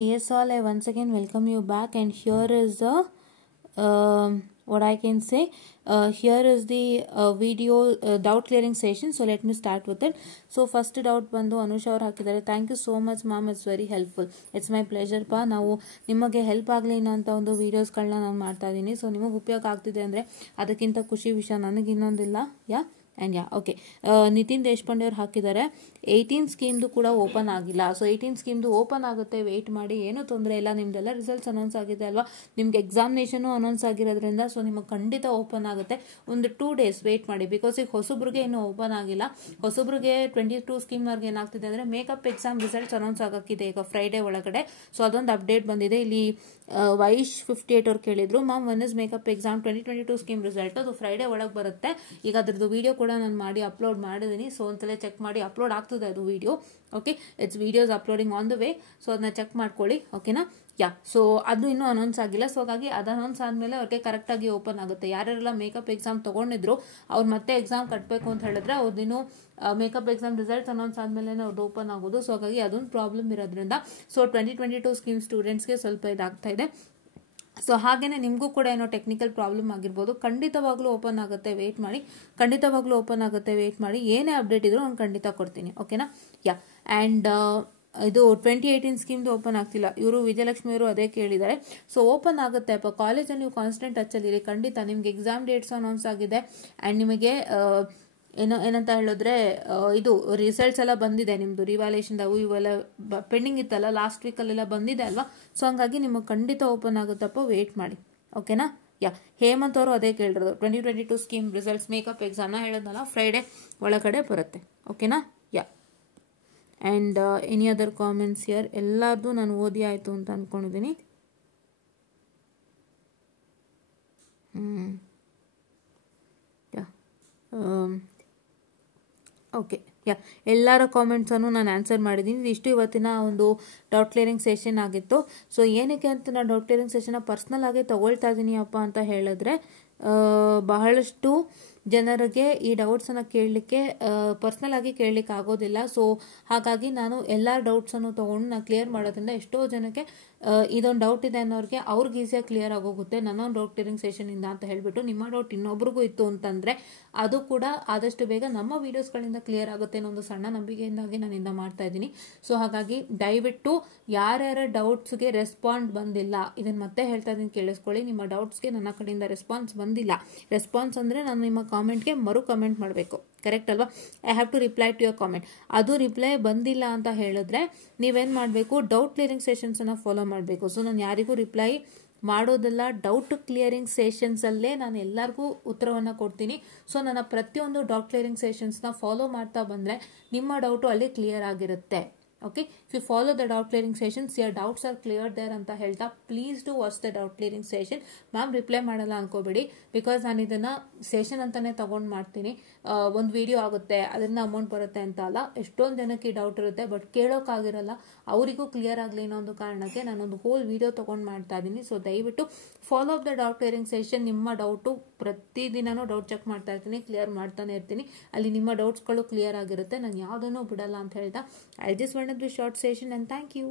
Yes, all. I once again welcome you back, and here is the what I can say. Here is the video doubt clearing session. So let me start with it. So first doubt ಬಂದು ಅನುಷ್ ಅವರು ಹಾಕಿದ್ದಾರೆ. Thank you so much ma'am, it's very helpful. It's my pleasure ಪಾ. ನಾವು ನಿಮಗೆ help ಆಗಲಿ ಅನ್ನೋಂಥ ಒಂದು ವೀಡಿಯೋಸ್ಗಳನ್ನ ನಾನು ಮಾಡ್ತಾ ಇದ್ದೀನಿ. ಸೊ ನಿಮಗೆ ಉಪಯೋಗ ಆಗ್ತಿದೆ ಅಂದರೆ ಅದಕ್ಕಿಂತ ಖುಷಿ ವಿಷಯ ನನಗೆ ಇನ್ನೊಂದಿಲ್ಲ. ಆ್ಯಂಡ್ ಓಕೆ, ನಿತಿನ್ ದೇಶಪಾಂಡೆ ಅವ್ರು ಹಾಕಿದ್ದಾರೆ 18 ಸ್ಕೀಮ್ದು ಕೂಡ ಓಪನ್ ಆಗಿಲ್ಲ. ಸೊ 18 ಸ್ಕೀಮ್ದು ಓಪನ್ ಆಗುತ್ತೆ, ವೆಯ್ಟ್ ಮಾಡಿ, ಏನೂ ತೊಂದರೆ ಇಲ್ಲ. ನಿಮ್ದೆಲ್ಲ ರಿಸಲ್ಟ್ಸ್ ಅನೌನ್ಸ್ ಆಗಿದೆ ಅಲ್ವಾ, ನಿಮ್ಗೆ ಎಕ್ಸಾಮಿನೇಷನು ಅನೌನ್ಸ್ ಆಗಿರೋದ್ರಿಂದ ಸೊ ನಿಮಗೆ ಖಂಡಿತ ಓಪನ್ ಆಗುತ್ತೆ. ಒಂದು 2 days ವೆಯ್ಟ್ ಮಾಡಿ. ಬಿಕಾಸ್ ಈಗ ಹೊಸಬ್ರಿಗೆ ಇನ್ನೂ ಓಪನ್ ಆಗಿಲ್ಲ. ಹೊಸಬ್ರಿಗೆ 22 ಸ್ಕೀಮ್ನವ್ರಿಗೆ ಏನಾಗ್ತಿದೆ ಅಂದರೆ ಮೇಕಪ್ ಎಕ್ಸಾಮ್ ರಿಸಲ್ಟ್ಸ್ ಅನೌನ್ಸ್ ಆಗೋಕ್ಕಿದೆ ಈಗ ಫ್ರೈಡೇ ಒಳಗಡೆ. ಸೊ ಅದೊಂದು ಅಪ್ಡೇಟ್ ಬಂದಿದೆ. ಇಲ್ಲಿ ವೈಶ್ 58 ಅವ್ರು ಕೇಳಿದ್ರು, ma'am one is makeup exam 2022 scheme result, ಅದು ಫ್ರೈಡೇ ಒಳಗೆ ಬರುತ್ತೆ. ಈಗ ಅದ್ರದ್ದು ವಿಡಿಯೋ ಕೂಡ ನಾನು ಮಾಡಿ ಅಪ್ಲೋಡ್ ಮಾಡಿದ್ದೀನಿ. ಸೊ ಒಂದ್ಸಲ ಚೆಕ್ ಮಾಡಿ, ಅಪ್ಲೋಡ್ ಆಗ್ತದೆ ಅದು video. Okay, it's videos uploading on the way. So ಅದನ್ನ ಚೆಕ್ ಮಾಡ್ಕೊಳ್ಳಿ. ಓಕೆನಾ? ಸೊ ಅದು ಇನ್ನೂ ಅನೌನ್ಸ್ ಆಗಿಲ್ಲ. ಸೊ ಹಾಗಾಗಿ ಅದು ಅನೌನ್ಸ್ ಆದಮೇಲೆ ಅವ್ರಿಗೆ ಕರೆಕ್ಟಾಗಿ ಓಪನ್ ಆಗುತ್ತೆ. ಯಾರೆಲ್ಲ ಮೇಕಪ್ ಎಕ್ಸಾಮ್ ತೊಗೊಂಡಿದ್ರು ಅವ್ರು ಮತ್ತೆ ಎಕ್ಸಾಮ್ ಕಟ್ಟಬೇಕು ಅಂತ ಹೇಳಿದ್ರೆ ಅವ್ರದಿನ್ನೂ ಮೇಕಪ್ ಎಕ್ಸಾಮ್ ರಿಸಲ್ಟ್ಸ್ ಅನೌನ್ಸ್ ಆದಮೇಲೆ ಅವ್ರದ್ದು ಓಪನ್ ಆಗೋದು. ಸೊ ಹಾಗಾಗಿ ಅದೊಂದು ಪ್ರಾಬ್ಲಮ್ ಇರೋದ್ರಿಂದ ಸೊ 2022 ಸ್ಕೀಮ್ ಸ್ಟೂಡೆಂಟ್ಸ್ಗೆ ಸ್ವಲ್ಪ ಇದಾಗ್ತಾ ಇದೆ. ಸೊ ಹಾಗೇನೆ ನಿಮಗೂ ಕೂಡ ಏನೋ ಟೆಕ್ನಿಕಲ್ ಪ್ರಾಬ್ಲಮ್ ಆಗಿರ್ಬೋದು. ಖಂಡಿತವಾಗ್ಲೂ ಓಪನ್ ಆಗುತ್ತೆ, ವೆಯ್ಟ್ ಮಾಡಿ. ಖಂಡಿತವಾಗ್ಲೂ ಓಪನ್ ಆಗುತ್ತೆ, ವೆಯ್ಟ್ ಮಾಡಿ. ಏನೇ ಅಪ್ಡೇಟ್ ಇದ್ರು ನಾನು ಖಂಡಿತ ಕೊಡ್ತೀನಿ. ಓಕೆನಾ? ಆ್ಯಂಡ್ ಇದು 2018 ಸ್ಕೀಮ್ದು ಓಪನ್ ಆಗ್ತಿಲ್ಲ. ಇವರು ವಿಜಯಲಕ್ಷ್ಮಿ ಅವರು ಅದೇ ಕೇಳಿದ್ದಾರೆ. ಸೊ ಓಪನ್ ಆಗುತ್ತೆ ಅಪ್ಪ. ಕಾಲೇಜಲ್ಲಿ ನೀವು ಕಾನ್ಸ್ಟೆಂಟ್ ಟಚ್ಚಲ್ಲಿರಿ. ಖಂಡಿತ ನಿಮ್ಗೆ ಎಕ್ಸಾಮ್ ಡೇಟ್ಸ್ ಅನೌನ್ಸ್ ಆಗಿದೆ. ಆ್ಯಂಡ್ ನಿಮಗೆ ಏನಂತ ಹೇಳಿದ್ರೆ ಇದು ರಿಸಲ್ಟ್ಸ್ ಎಲ್ಲ ಬಂದಿದೆ. ನಿಮ್ಮದು ರಿವ್ಯಾಲ್ಯೂಯೇಷನ್ ಇವೆಲ್ಲ ಪೆಂಡಿಂಗ್ ಇತ್ತಲ್ಲ, ಲಾಸ್ಟ್ ವೀಕಲ್ಲೆಲ್ಲ ಬಂದಿದೆ ಅಲ್ವಾ. ಸೊ ಹಂಗಾಗಿ ನಿಮಗೆ ಖಂಡಿತ ಓಪನ್ ಆಗುತ್ತಪ್ಪ, ವೆಯ್ಟ್ ಮಾಡಿ. ಓಕೆನಾ? ಹೇಮಂತ್ ಅವರು ಅದೇ ಕೇಳಿರೋದು. 2022 ಸ್ಕೀಮ್ ರಿಸಲ್ಟ್ಸ್ ಮೇಕಪ್ ಎಕ್ಸಾಮ್ನ ಹೇಳಿದ್ನಲ್ಲ, ಫ್ರೈಡೇ ಒಳಗಡೆ ಬರುತ್ತೆ. ಓಕೆನಾ? And any other comments here? ಎಲ್ಲರದು ನಾನು ಓದಿ ಆಯಿತು ಅಂತ ಅಂದ್ಕೊಂಡಿದ್ದೀನಿ. ಓಕೆ, ಎಲ್ಲರ ಕಾಮೆಂಟ್ಸನ್ನು ನಾನು ಆನ್ಸರ್ ಮಾಡಿದ್ದೀನಿ. ಇಷ್ಟು ಇವತ್ತಿನ ಒಂದು ಡೌಟ್ ಕ್ಲಿಯರಿಂಗ್ ಸೆಷನ್ ಆಗಿತ್ತು. ಸೊ ಏನಕ್ಕೆ ಅಂತ ನಾನು ಡೌಟ್ ಕ್ಲಿಯರಿಂಗ್ ಸೆಷನ್ನ ಪರ್ಸ್ನಲ್ ಆಗಿ ತಗೊಳ್ತಾ ಇದ್ದೀನಿ ಅಪ್ಪ ಅಂತ ಹೇಳಿದ್ರೆ, ಬಹಳಷ್ಟು ಜನರಿಗೆ ಈ ಡೌಟ್ಸನ್ನು ಕೇಳಲಿಕ್ಕೆ ಪರ್ಸ್ನಲ್ ಆಗಿ ಕೇಳಲಿಕ್ಕೆ ಆಗೋದಿಲ್ಲ. ಸೊ ಹಾಗಾಗಿ ನಾನು ಎಲ್ಲ ಡೌಟ್ಸನ್ನು ತೊಗೊಂಡು ನಾನು ಕ್ಲಿಯರ್ ಮಾಡೋದ್ರಿಂದ ಎಷ್ಟೋ ಜನಕ್ಕೆ ಇದೊಂದು ಡೌಟ್ ಇದೆ ಅನ್ನೋರಿಗೆ ಅವ್ರಿಗೆ ಈಸಿಯಾಗಿ ಕ್ಲಿಯರ್ ಆಗೋಗುತ್ತೆ ನನ್ನೊಂದು ಡೌಟ್ ಕ್ಲಿಯರಿಂಗ್ ಸೆಷನಿಂದ ಅಂತ ಹೇಳಿಬಿಟ್ಟು. ನಿಮ್ಮ ಡೌಟ್ ಇನ್ನೊಬ್ರಿಗೂ ಇತ್ತು ಅಂತಂದರೆ ಅದು ಕೂಡ ಆದಷ್ಟು ಬೇಗ ನಮ್ಮ ವೀಡಿಯೋಸ್ಗಳಿಂದ ಕ್ಲಿಯರ್ ಆಗುತ್ತೆ ಅನ್ನೋ ಒಂದು ಸಣ್ಣ ನಂಬಿಕೆಯಿಂದಾಗಿ ನಾನಿಂದ ಮಾಡ್ತಾ ಇದ್ದೀನಿ. ಸೊ ಹಾಗಾಗಿ ದಯವಿಟ್ಟು ಯಾರ್ಯಾರ ಡೌಟ್ಸ್ಗೆ ರೆಸ್ಪಾಂಡ್ ಬಂದಿಲ್ಲ, ಇದನ್ನು ಮತ್ತೆ ಹೇಳ್ತಾ ಇದ್ದೀನಿ, ಕೇಳಿಸ್ಕೊಳ್ಳಿ. ನಿಮ್ಮ ಡೌಟ್ಸ್ಗೆ ನನ್ನ ಕಡೆಯಿಂದ ರೆಸ್ಪಾನ್ಸ್ ಬಂದಿಲ್ಲ. ರೆಸ್ಪಾನ್ಸ್ ಅಂದರೆ ನಾನು ನಿಮ್ಮ ಕಾಮೆಂಟ್ಗೆ ಮರು ಕಮೆಂಟ್ ಮಾಡಬೇಕು, ಕರೆಕ್ಟ್ ಅಲ್ವಾ? I have to reply to your comment. ಅದು ರಿಪ್ಲೈ ಬಂದಿಲ್ಲ ಅಂತ ಹೇಳಿದ್ರೆ ನೀವೇನು ಮಾಡಬೇಕು, ಡೌಟ್ ಕ್ಲಿಯರಿಂಗ್ ಸೆಷನ್ಸನ್ನು ಫಾಲೋ ಮಾಡಬೇಕು. ಸೊ ನಾನು ಯಾರಿಗೂ ರಿಪ್ಲೈ ಮಾಡೋದಲ್ಲ, ಡೌಟ್ ಕ್ಲಿಯರಿಂಗ್ ಸೆಷನ್ಸಲ್ಲೇ ನಾನು ಎಲ್ಲರಿಗೂ ಉತ್ತರವನ್ನು ಕೊಡ್ತೀನಿ. ಸೊ ನನ್ನ ಪ್ರತಿಯೊಂದು ಡೌಟ್ ಕ್ಲಿಯರಿಂಗ್ ಸೆಷನ್ಸ್ನ ಫಾಲೋ ಮಾಡ್ತಾ ಬಂದರೆ ನಿಮ್ಮ ಡೌಟು ಅಲ್ಲಿ ಕ್ಲಿಯರ್ ಆಗಿರುತ್ತೆ. Okay, if you follow the doubt clearing sessions your doubts are clear there ಅಂತ ಹೇಳ್ತಾ please do watch the doubt clearing session. Ma'am reply ಮಾಡಲ್ಲ ಅನ್ಕೋಬೇಡಿ, ಬಿಕಾಸ್ ನಾನು ಇದನ್ನು ಸೆಷನ್ ಅಂತಾನೆ ತಗೊಂಡು ಮಾಡ್ತೀನಿ. ಒಂದು ವಿಡಿಯೋ ಆಗುತ್ತೆ, ಅದರಿಂದ ಅಮೌಂಟ್ ಬರುತ್ತೆ ಅಂತ ಅಲ್ಲ. ಎಷ್ಟೊಂದು ಜನಕ್ಕೆ ಡೌಟ್ ಇರುತ್ತೆ, ಬಟ್ ಕೇಳೋಕ್ಕಾಗಿರಲ್ಲ. ಅವರಿಗೂ ಕ್ಲಿಯರ್ ಆಗಲಿ ಅನ್ನೋ ಒಂದು ಕಾರಣಕ್ಕೆ ನಾನೊಂದು ಹೋಲ್ ವಿಡಿಯೋ ತೊಗೊಂಡು ಮಾಡ್ತಾ ಇದ್ದೀನಿ. ಸೊ ದಯವಿಟ್ಟು follow up the doubt clearing session. ನಿಮ್ಮ ಡೌಟು ಪ್ರತಿದಿನನೂ ಡೌಟ್ ಚೆಕ್ ಮಾಡ್ತಾ ಇರ್ತೀನಿ, ಕ್ಲಿಯರ್ ಮಾಡ್ತಾನೆ ಇರ್ತೀನಿ. ಅಲ್ಲಿ ನಿಮ್ಮ ಡೌಟ್ಸ್ಗಳು ಕ್ಲಿಯರ್ ಆಗಿರುತ್ತೆ. ನಾನು ಯಾವುದನ್ನು ಬಿಡಲ್ಲ ಅಂತ ಹೇಳ್ತಾ I just want to short session, and thank you.